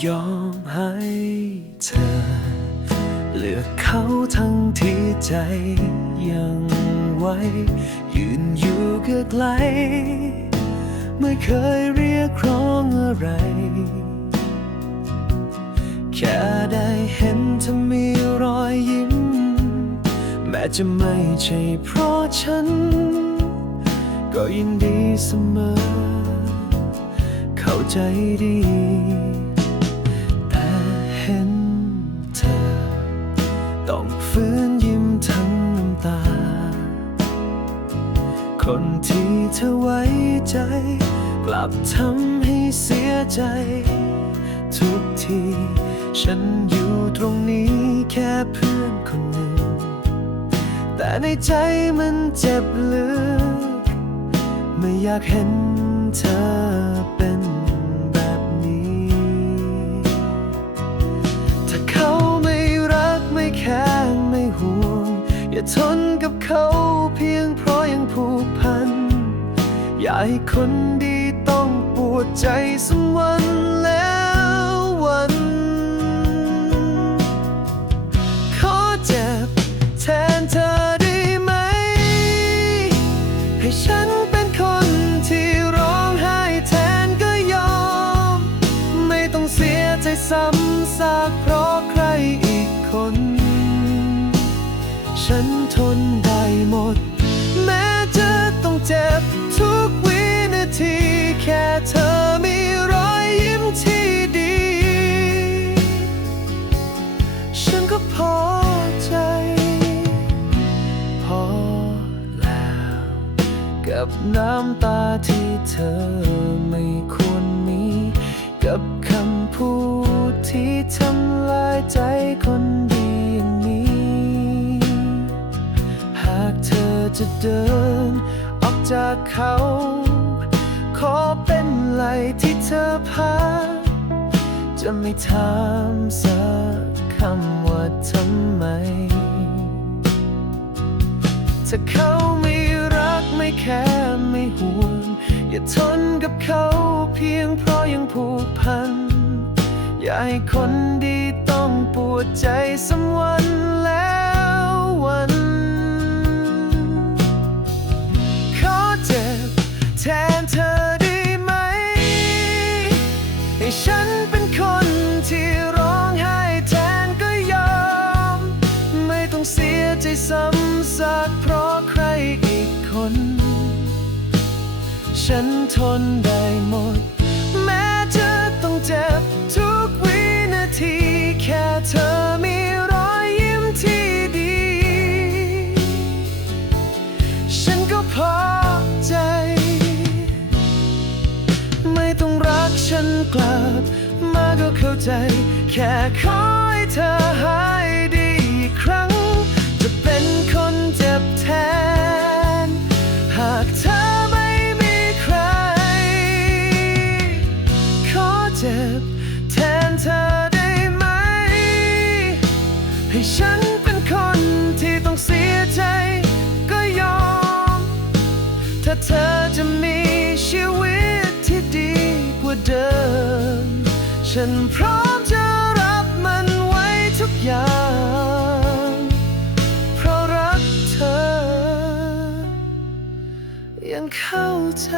ยอมให้เธอ เลือกเขาทั้งที่ใจยังไว้ ยืนอยู่ไกล ไม่เคยเรียกร้องอะไร แค่ได้เห็นเธอมีรอยยิ้ม แม้จะไม่ใช่เพราะฉัน ก็ยินดีเสมอ เข้าใจดี คนที่เธอไว้ใจ กลับทำให้เสียใจ ทุกที ฉันอยู่ตรงนี้แค่เพื่อนคนหนึ่ง แต่ในใจมันเจ็บลึก ไม่อยากเห็นเธอเป็นแบบนี้ ถ้าเขาไม่รักไม่แค่ไม่ห่วง อย่าทนกับเขาเพียงเพราะ ผูกพัน อย่าให้คนดีต้องปวดใจสักวันแล้ววัน ขอเจ็บแทนเธอได้ไหม ให้ฉันเป็นคนที่ร้องไห้แทนก็ยอม ไม่ต้องเสียใจซ้ำซากเพราะใครอีกคน ฉัน เธอมีรอยยิ้มที่ดี ฉันก็พอใจ พอแล้ว กับน้ำตาที่เธอไม่ควรมี กับคำพูดที่ทำลายใจคนดีอย่างนี้ หากเธอจะเดินออกจากเขา อเป็นไหลที่เธอพักจะไม่ถามสักคำว่าทำไม ถ้าเขาไม่รักไม่แค่ไม่ห่วง อย่าทนกับเขาเพียงเพราะยังผูกพัน อย่าให้คนดีต้องปวดใจสักวัน ฉันทนได้หมด แม้จะต้องเจ็บทุกวินาที แค่เธอมีรอยยิ้มที่ดี ฉันก็พอใจ ไม่ต้องรักฉันกลับ มาก็เข้าใจ แค่ขอให้เธอหายดี จ็บแทนเธอได้ไหม ให้ฉันเป็นคนที่ต้องเสียใจ ก็ยอม ถ้าเธอจะมีชีวิตที่ดีกว่าเดิม ฉันพร้อมจะรับมันไว้ทุกอย่าง เพราะรักเธอ ยังเข้าใจ